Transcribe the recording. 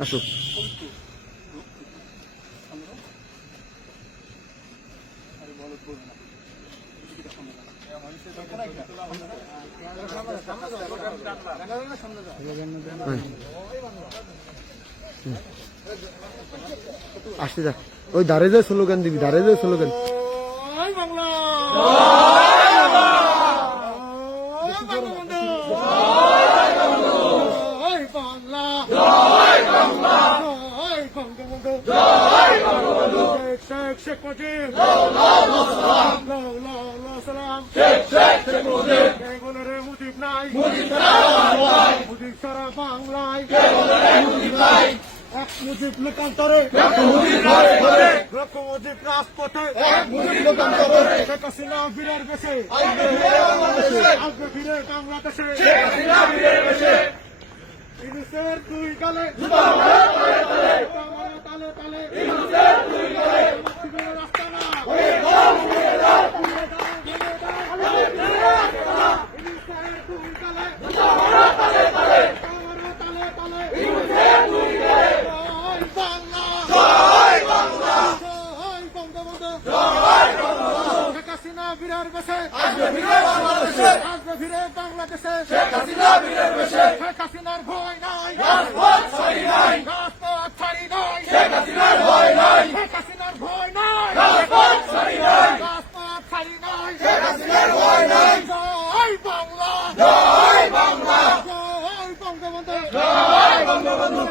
আসুক আসতে যা ওই দাঁড়ে যায় স্লোগান দিবি দাঁড়ে যায় স্লোগান বাংলা জয় বাংলা জয় বাংলা জয় বঙ্গবন্ধু জয় বঙ্গবন্ধু শেখ শেখ মুজিব। সালাম। শেখ শেখ মুজিব। নাই। মুজিব সারা বাংলায়। এক মুজিব লোকান্তরে। লক্ষ মুজিব রাজপথে। শেখ হাসিনা বীরের বেশে আসবে ফিরে বাংলাদেশে। শেখ দুই গালে। বীরের বেশে। আসবে ফিরে বাংলাদেশে। আসবে ফিরে বাংলাদেশে। শেখ হাসিনা বীরের বেশে। শেখ হাসিনার ভয় নাই। রাজপথ ছাড়ি নাই। রাজপথ ছাড়ি নাই। শেখ হাসিনার ভয় নাই। শেখ হাসিনার ভয় নাই। রাজপথ ছাড়ি নাই। রাজপথ ছাড়ি নাই। শেখ হাসিনার ভয় নাই। জয় বাংলা। জয় বাংলা। জয় বঙ্গবন্ধু। জয় বঙ্গবন্ধু।